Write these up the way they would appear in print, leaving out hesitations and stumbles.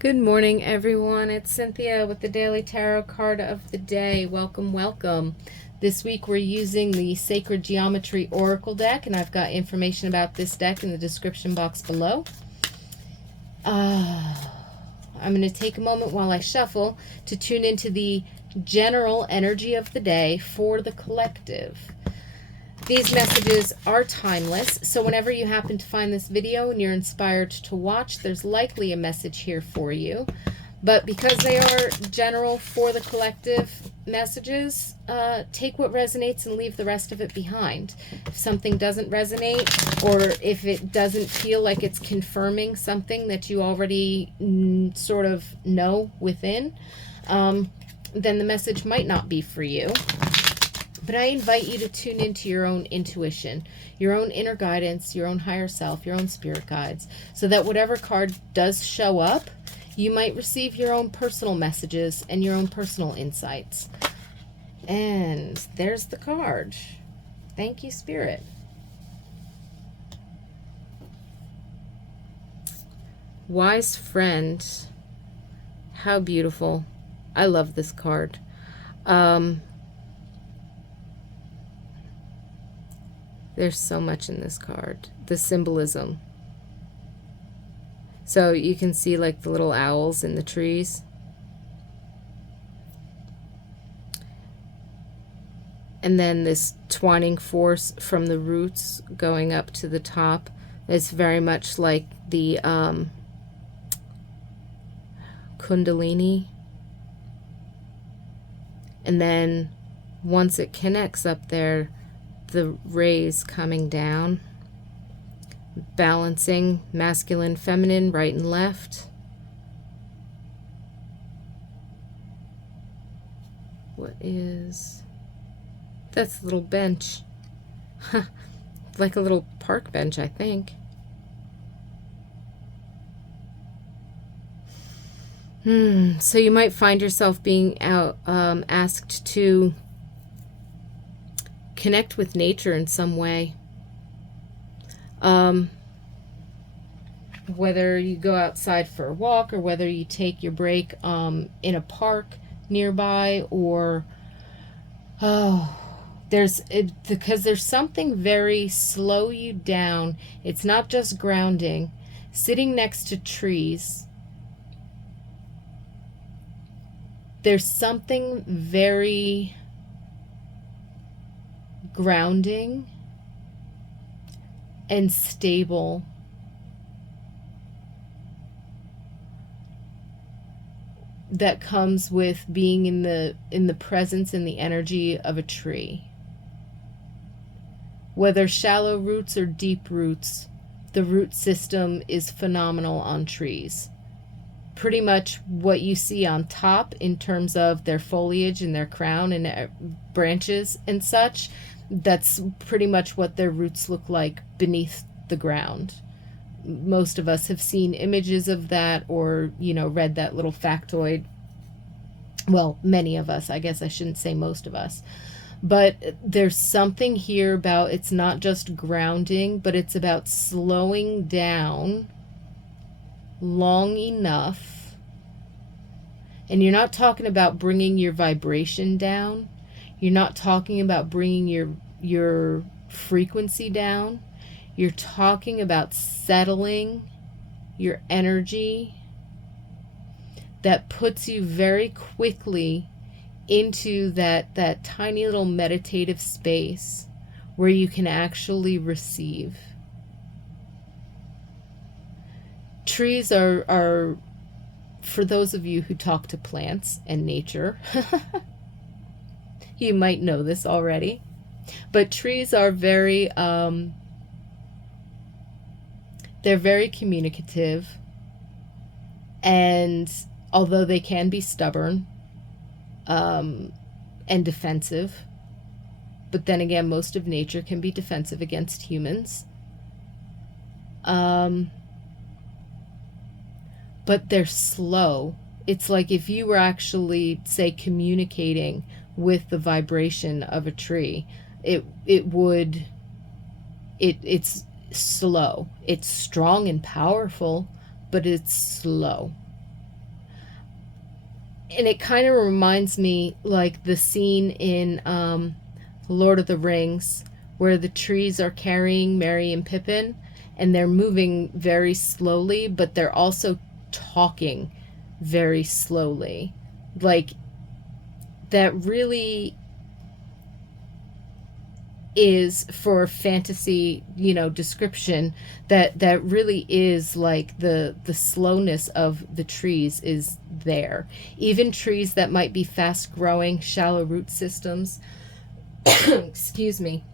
Good morning, everyone. It's Cynthia with the Daily Tarot card of the day. Welcome, welcome. This week we're using the Sacred Geometry Oracle deck, and I've got information about this deck in the description box below. I'm going to take a moment while I shuffle to tune into the general energy of the day for the collective. These messages are timeless, so whenever you happen to find this video and you're inspired to watch, there's likely a message here for you. But because they are general for the collective messages, take what resonates and leave the rest of it behind. If something doesn't resonate, or if it doesn't feel like it's confirming something that you already sort of know within, then the message might not be for you. But I invite you to tune into your own intuition, your own inner guidance, your own higher self, your own spirit guides, so that whatever card does show up, you might receive your own personal messages and your own personal insights. And there's the card. Thank you, Spirit. Wise Friend. How beautiful. I love this card. There's so much in this card. The symbolism. So you can see like the little owls in the trees. And then this twining force from the roots going up to the top is very much like the Kundalini. And then once it connects up there, the rays coming down, balancing masculine, feminine, right and left. What is... That's a little bench. Like a little park bench, I think. So you might find yourself being asked to connect with nature in some way. Whether you go outside for a walk, or whether you take your break in a park nearby, or because there's something very slow you down. It's not just grounding. Sitting next to trees, there's something very grounding and stable that comes with being in the presence and the energy of a tree. Whether shallow roots or deep roots, the root system is phenomenal on trees. Pretty much what you see on top in terms of their foliage and their crown and branches and such, that's pretty much what their roots look like beneath the ground. Most of us have seen images of that, or, read that little factoid. Well, many of us, I guess I shouldn't say most of us. But there's something here about, it's not just grounding, but it's about slowing down long enough. And you're not talking about bringing your vibration down. You're not talking about bringing your frequency down. You're talking about settling your energy that puts you very quickly into that tiny little meditative space where you can actually receive. Trees are for those of you who talk to plants and nature, you might know this already, but trees are very, they're very communicative, and although they can be stubborn and defensive, but then again, most of nature can be defensive against humans. But they're slow. It's like if you were actually, say, communicating with the vibration of a tree, it's slow. It's strong and powerful, but it's slow. And it kind of reminds me like the scene in Lord of the Rings where the trees are carrying Merry and Pippin, and they're moving very slowly, but they're also talking very slowly. Like, that really is for fantasy, description, that really is like the slowness of the trees is there. Even trees that might be fast growing, shallow root systems, excuse me.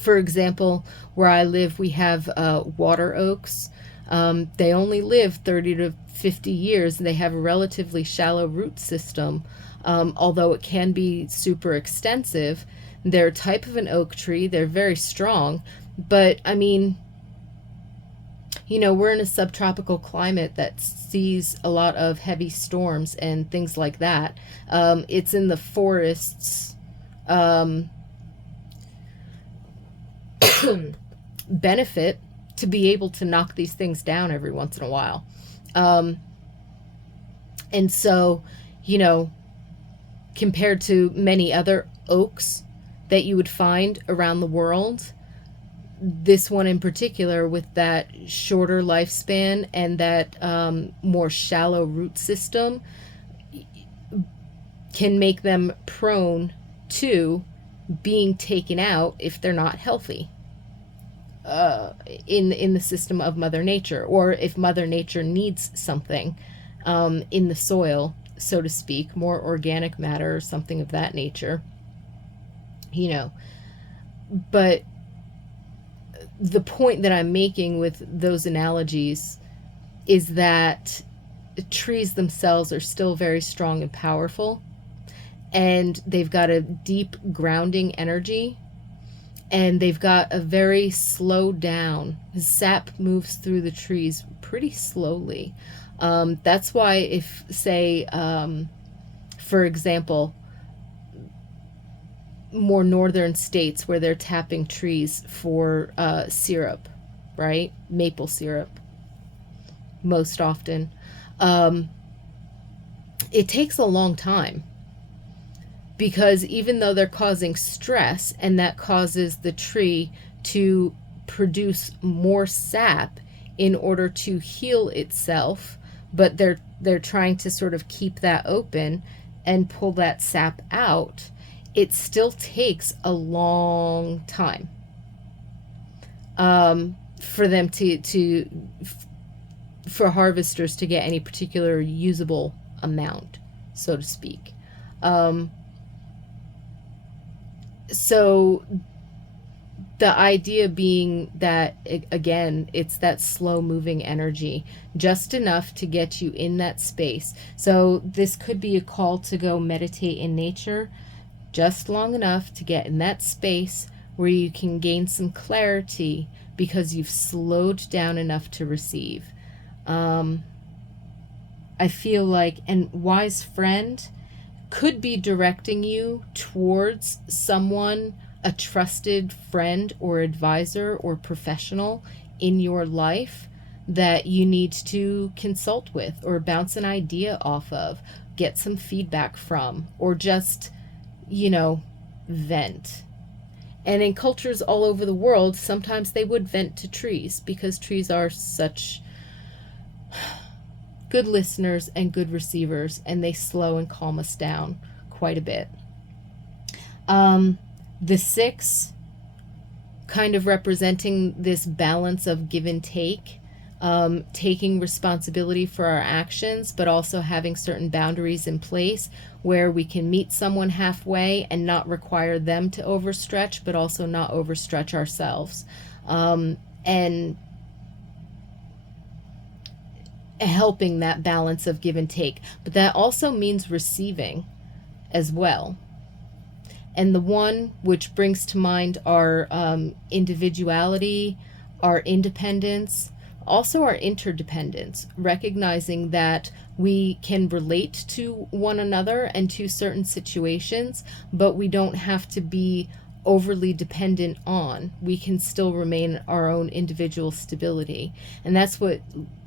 For example, where I live, we have water oaks. They only live 30 to 50 years, and they have a relatively shallow root system, although it can be super extensive. They're a type of an oak tree. They're very strong, but I mean, we're in a subtropical climate that sees a lot of heavy storms and things like that. It's in the forests. Benefit to be able to knock these things down every once in a while. And so, compared to many other oaks that you would find around the world, this one in particular, with that shorter lifespan and that more shallow root system, can make them prone to being taken out if they're not healthy in the system of Mother Nature, or if Mother Nature needs something in the soil, so to speak, more organic matter or something of that nature. But the point that I'm making with those analogies is that trees themselves are still very strong and powerful, and they've got a deep grounding energy, and they've got a very slow down. Sap moves through the trees pretty slowly. That's why if, say, for example, more northern states where they're tapping trees for syrup, right? Maple syrup, most often. It takes a long time, because even though they're causing stress, and that causes the tree to produce more sap in order to heal itself, but they're trying to sort of keep that open and pull that sap out, it still takes a long time for them for harvesters to get any particular usable amount, so to speak. So the idea being that, again, it's that slow moving energy, just enough to get you in that space. So this could be a call to go meditate in nature, just long enough to get in that space where you can gain some clarity because you've slowed down enough to receive. I feel like a wise friend could be directing you towards someone, a trusted friend or advisor or professional in your life that you need to consult with or bounce an idea off of, get some feedback from, or just, vent. And in cultures all over the world, sometimes they would vent to trees, because trees are such good listeners and good receivers, and they slow and calm us down quite a bit. The 6, kind of representing this balance of give and take, taking responsibility for our actions, but also having certain boundaries in place where we can meet someone halfway and not require them to overstretch, but also not overstretch ourselves. And helping that balance of give and take. But that also means receiving as well. And the 1 which brings to mind our individuality, our independence, also our interdependence, recognizing that we can relate to one another and to certain situations, but we don't have to be overly dependent on. We can still remain our own individual stability. And that's what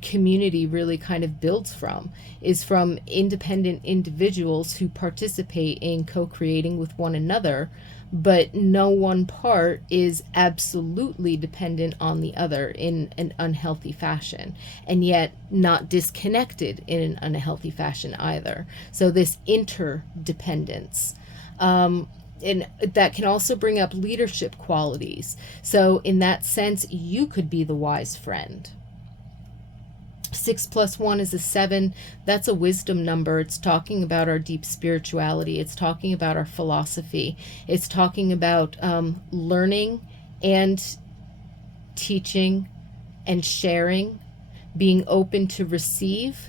community really kind of builds from, is from independent individuals who participate in co-creating with one another, but no one part is absolutely dependent on the other in an unhealthy fashion, and yet not disconnected in an unhealthy fashion either. So this interdependence. And that can also bring up leadership qualities. So in that sense, you could be the wise friend. 6 plus 1 is a 7. That's a wisdom number. It's talking about our deep spirituality. It's talking about our philosophy. It's talking about learning and teaching and sharing, being open to receive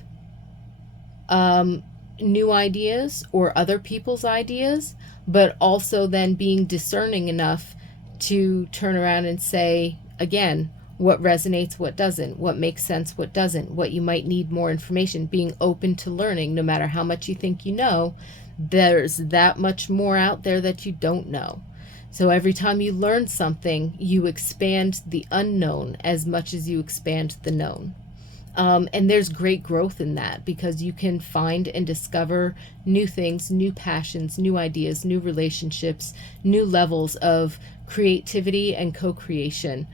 new ideas or other people's ideas, but also then being discerning enough to turn around and say, again, what resonates, what doesn't, what makes sense, what doesn't, what you might need more information, being open to learning. No matter how much you think you know, there's that much more out there that you don't know. So every time you learn something, you expand the unknown as much as you expand the known. And there's great growth in that, because you can find and discover new things, new passions, new ideas, new relationships, new levels of creativity and co-creation,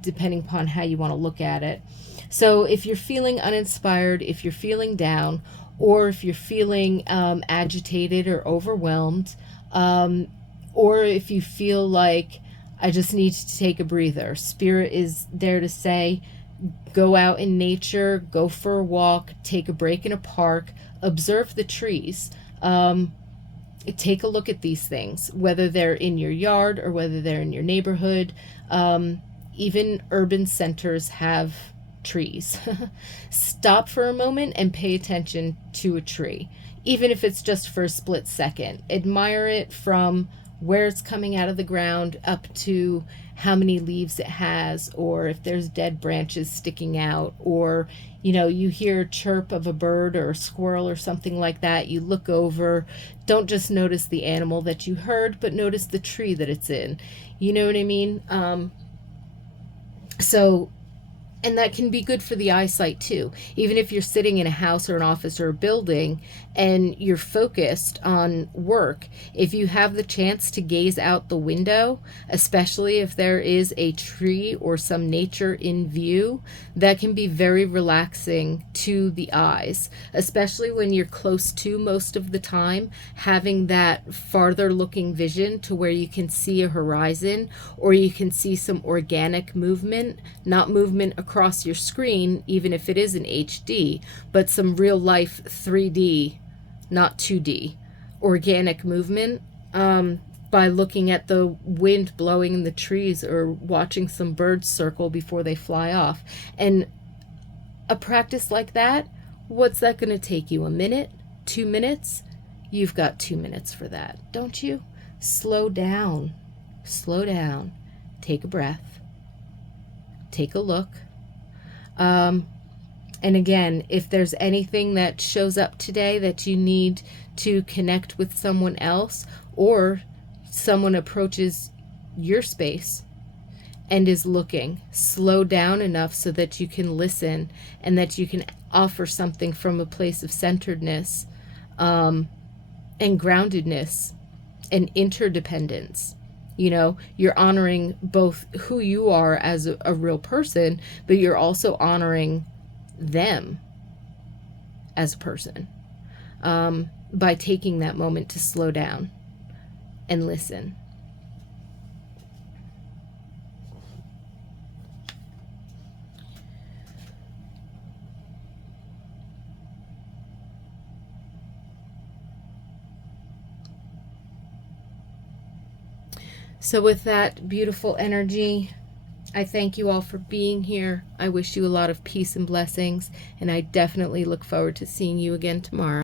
depending upon how you want to look at it. So if you're feeling uninspired, if you're feeling down, or if you're feeling agitated or overwhelmed, or if you feel like I just need to take a breather, Spirit is there to say, go out in nature, go for a walk, take a break in a park, observe the trees. Take a look at these things, whether they're in your yard or whether they're in your neighborhood. Even urban centers have trees. Stop for a moment and pay attention to a tree, even if it's just for a split second. Admire it from where it's coming out of the ground up to how many leaves it has, or if there's dead branches sticking out, or you hear a chirp of a bird or a squirrel or something like that. You look over. Don't just notice the animal that you heard, but notice the tree that it's in. You know what I mean? And that can be good for the eyesight too. Even if you're sitting in a house or an office or a building and you're focused on work, if you have the chance to gaze out the window, especially if there is a tree or some nature in view, that can be very relaxing to the eyes, especially when you're close to most of the time. Having that farther looking vision to where you can see a horizon, or you can see some organic movement, not movement across your screen, even if it is in HD, but some real life 3D, not 2D, organic movement, by looking at the wind blowing in the trees or watching some birds circle before they fly off. And a practice like that, what's that going to take you? A minute? 2 minutes? You've got 2 minutes for that, don't you? Slow down. Slow down. Take a breath. Take a look. And again, if there's anything that shows up today that you need to connect with someone else, or someone approaches your space and is looking, slow down enough so that you can listen and that you can offer something from a place of centeredness, and groundedness and interdependence. You're honoring both who you are as a real person, but you're also honoring them as a person, by taking that moment to slow down and listen. So with that beautiful energy, I thank you all for being here. I wish you a lot of peace and blessings, and I definitely look forward to seeing you again tomorrow.